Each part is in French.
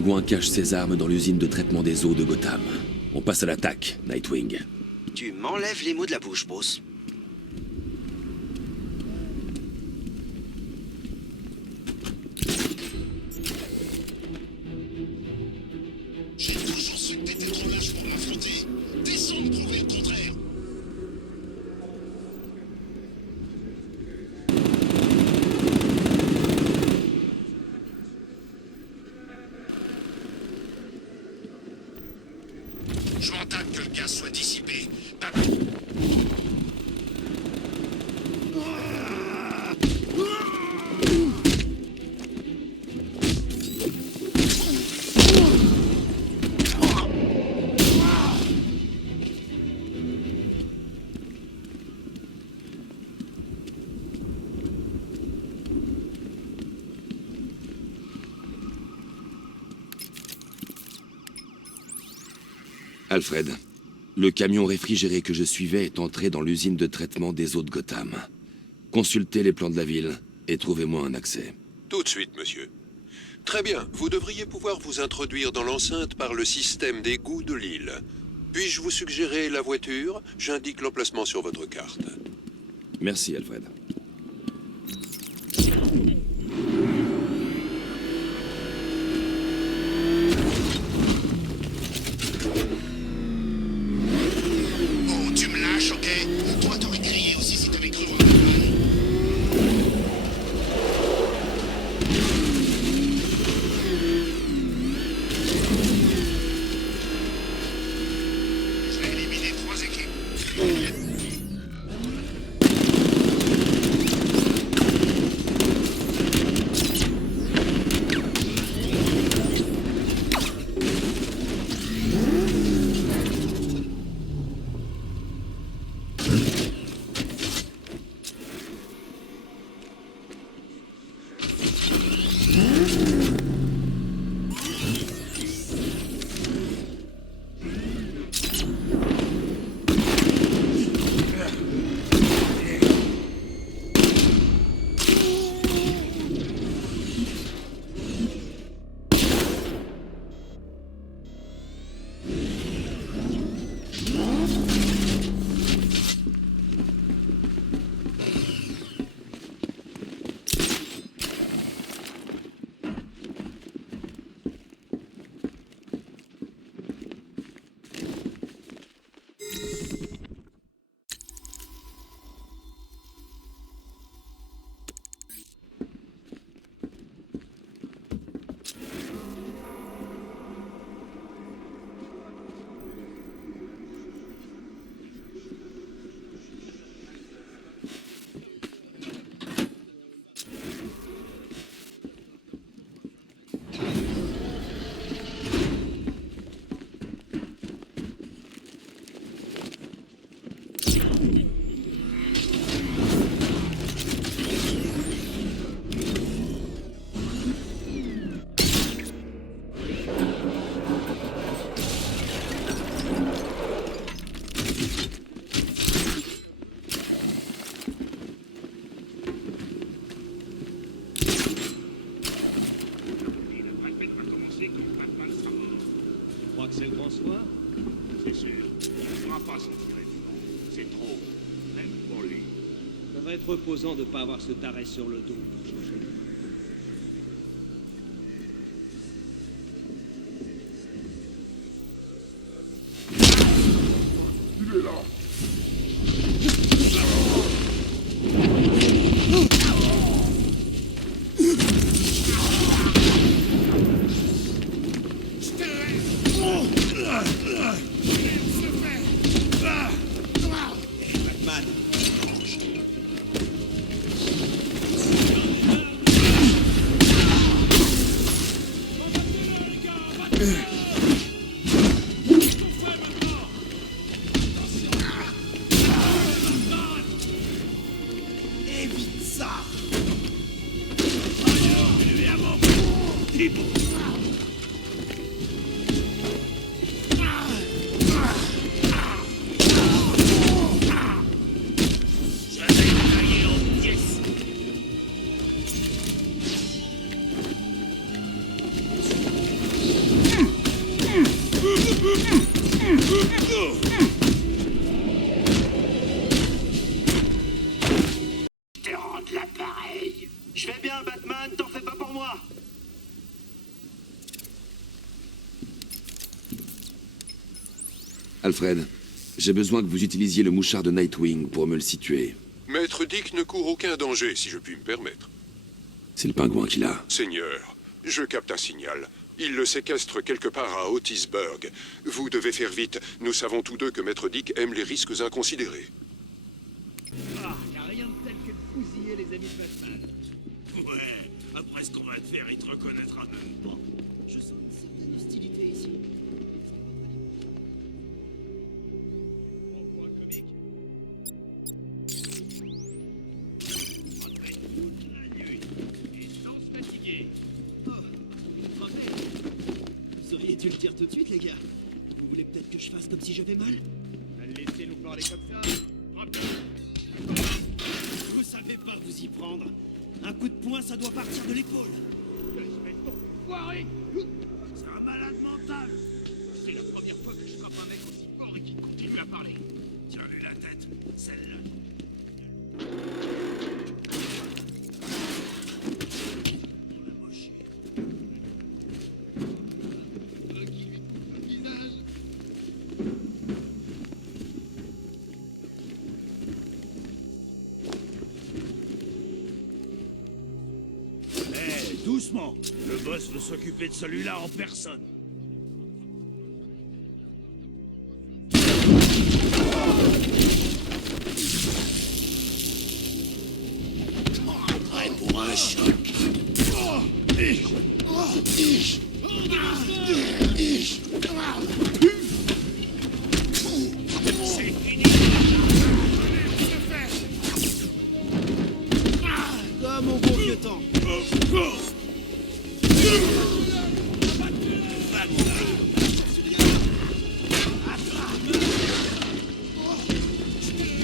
pingouin cache ses armes dans l'usine de traitement des eaux de Gotham. On passe à l'attaque, Nightwing. Tu m'enlèves les mots de la bouche, Bruce. J'ai toujours su que t'étais trop lâche pour m'affronter. Descends me prouver le contraire. Je m'en tape que le gaz soit dissipé. Alfred, le camion réfrigéré que je suivais est entré dans l'usine de traitement des eaux de Gotham. Consultez les plans de la ville et trouvez-moi un accès. Tout de suite, monsieur. Très bien, vous devriez pouvoir vous introduire dans l'enceinte par le système d'égout de l'île. Puis-je vous suggérer la voiture? J'indique l'emplacement sur votre carte. Merci, Alfred. Bon, tu me lâches, ok? Toi, t'aurais crié aussi si t'avais cru voir. Je vais éliminer 3 équipes. C'est le grand soir? C'est sûr. Il ne pourra pas s'en tirer vivant. C'est trop. Même pour lui. Ça va être reposant de ne pas avoir ce taré sur le dos pour changer. Il est là. Je vais bien, Batman, t'en fais pas pour moi. Alfred, j'ai besoin que vous utilisiez le mouchard de Nightwing pour me le situer. Maître Dick ne court aucun danger, si je puis me permettre. C'est le pingouin qui l'a. Seigneur, je capte un signal. Il le séquestre quelque part à Otisburg. Vous devez faire vite. Nous savons tous deux que Maître Dick aime les risques inconsidérés. Ah, y a rien de tel que de bousiller les amis de Batman. Ouais, après ce qu'on va te faire, il te reconnaîtra même pas. Je sens une certaine hostilité ici. On voit un comique. Après toute la nuit, et sans se fatiguer. Vous auriez dû le dire tout de suite, les gars. Vous voulez peut-être que je fasse comme si j'avais mal? Va le laisser nous parler comme ça. Hop. Vous savez pas vous y prendre. Un coup de poing, ça doit partir de l'épaule. Espèce d'enfoiré. C'est un malade mental. C'est la première fois que je frappe un mec aussi fort et qu'il continue à parler. Tiens-lui la tête, celle-là. On l'a moché. Qui lui coupe le visage. Doucement. Le boss veut s'occuper de celui-là en personne. Prêt pour un choc. C'est fini. Comme au bon vieux temps.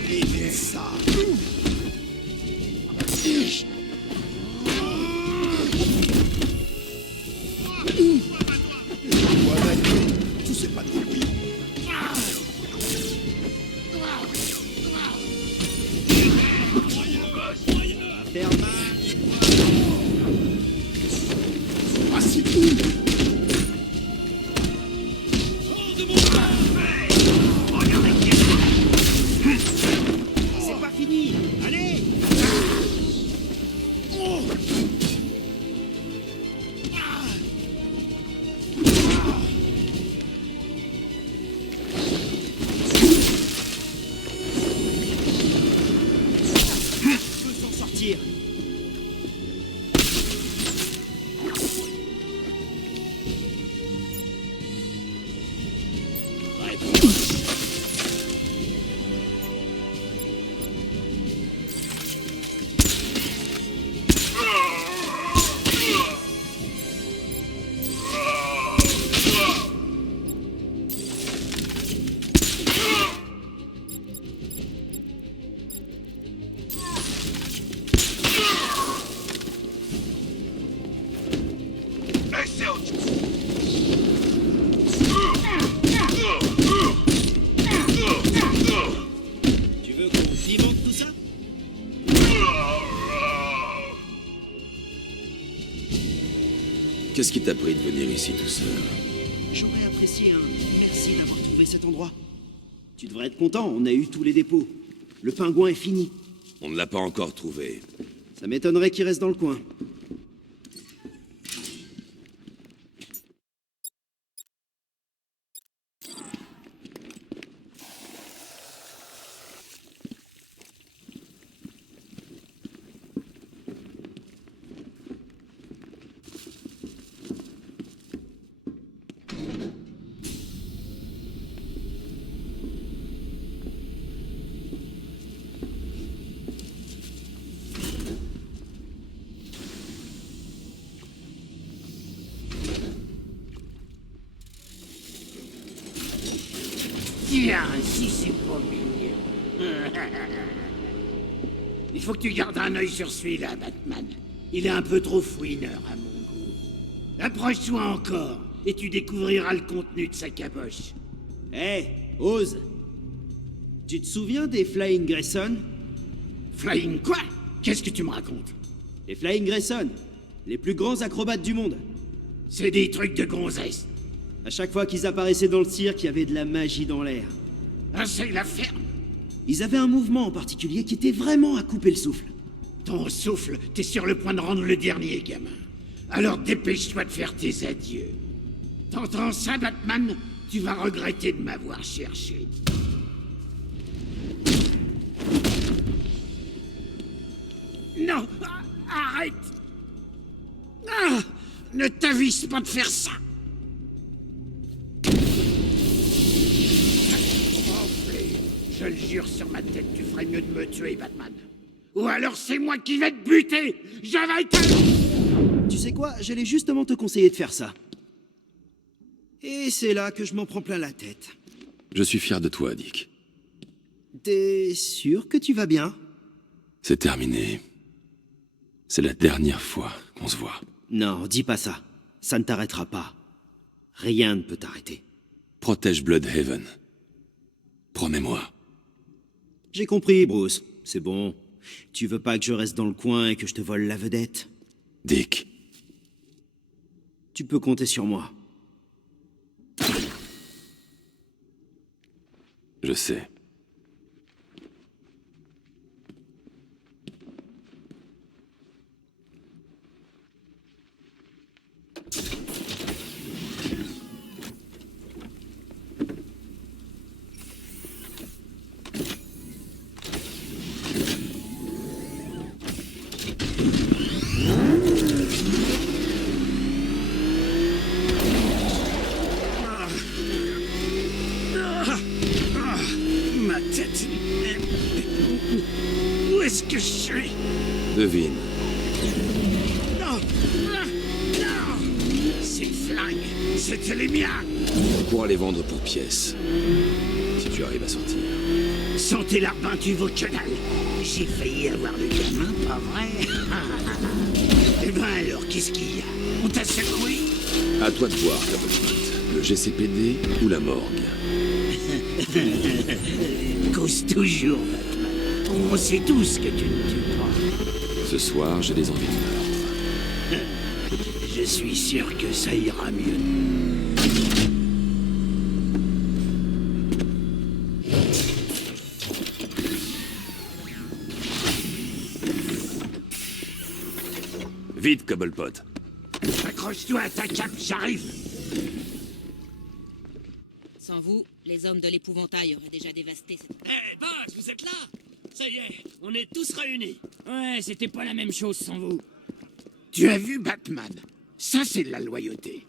Vivez ça. Tu sais pas de bruit. Faire mal. Ah, c'est cool. C'est pas fini. Allez. Je peux s'en sortir. Tu veux qu'on pimente tout ça? Qu'est-ce qui t'a pris de venir ici tout seul? J'aurais apprécié un merci d'avoir trouvé cet endroit. Tu devrais être content, on a eu tous les dépôts. Le pingouin est fini. On ne l'a pas encore trouvé. Ça m'étonnerait qu'il reste dans le coin. Tiens, si c'est pas mignon. Il faut que tu gardes un œil sur celui-là, Batman. Il est un peu trop fouineur à mon goût. Approche-toi encore, et tu découvriras le contenu de sa caboche. Hé, Oz. Tu te souviens des Flying Grayson? Flying quoi? Qu'est-ce que tu me racontes? Les Flying Grayson, les plus grands acrobates du monde. C'est des trucs de gonzesse. À chaque fois qu'ils apparaissaient dans le cirque, il y avait de la magie dans l'air. Ah, c'est la ferme. Ils avaient un mouvement en particulier qui était vraiment à couper le souffle. Ton souffle, t'es sur le point de rendre le dernier, gamin. Alors dépêche-toi de faire tes adieux. T'entends ça, Batman? Tu vas regretter de m'avoir cherché. Non! Arrête! Ah! Ne t'avise pas de faire ça! Enflé! Je le jure sur ma tête, tu ferais mieux de me tuer, Batman. Ou alors c'est moi qui vais te buter! Je vais te... Tu sais quoi, j'allais justement te conseiller de faire ça. Et c'est là que je m'en prends plein la tête. Je suis fier de toi, Dick. T'es sûr que tu vas bien? C'est terminé. C'est la dernière fois qu'on se voit. Non, dis pas ça. Ça ne t'arrêtera pas. Rien ne peut t'arrêter. Protège Bloodhaven. Promets-moi. J'ai compris, Bruce. C'est bon. Tu veux pas que je reste dans le coin et que je te vole la vedette? Dick. Tu peux compter sur moi. Je sais. Ma tête... Où est-ce que je suis? Devine. Non! Non! Ces flingues, c'était les miens! On pourra les vendre pour pièces. Si tu arrives à sortir. Santé larbin, tu vaux que dalle! J'ai failli avoir le gamin, pas vrai? Eh ben alors, qu'est-ce qu'il y a? On t'a secoué? À toi de voir, Cobblepot. Le GCPD ou la morgue. Cause toujours, Batman. On sait tous que tu ne tues pas. Ce soir, j'ai des envies de meurtre. Je suis sûr que ça ira mieux. Vite, Cobblepot. Accroche-toi à ta cape, j'arrive. Sans vous, les hommes de l'épouvantail auraient déjà dévasté cette... Eh, boss, vous êtes là? Ça y est, on est tous réunis. Ouais, c'était pas la même chose sans vous. Tu as vu, Batman? Ça, c'est de la loyauté.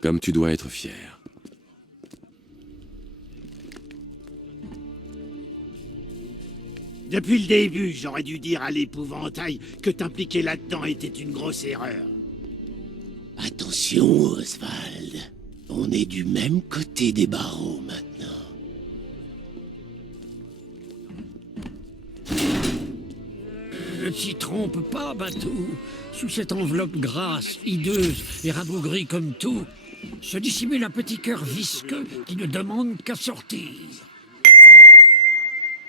Comme tu dois être fier. Depuis le début, j'aurais dû dire à l'épouvantail que t'impliquer là-dedans était une grosse erreur. Attention, Oswald. On est du même côté des barreaux maintenant. Ne t'y trompe pas, Batou. Sous cette enveloppe grasse, hideuse et rabougrie comme tout, se dissimule un petit cœur visqueux qui ne demande qu'à sortir.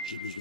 J'ai besoin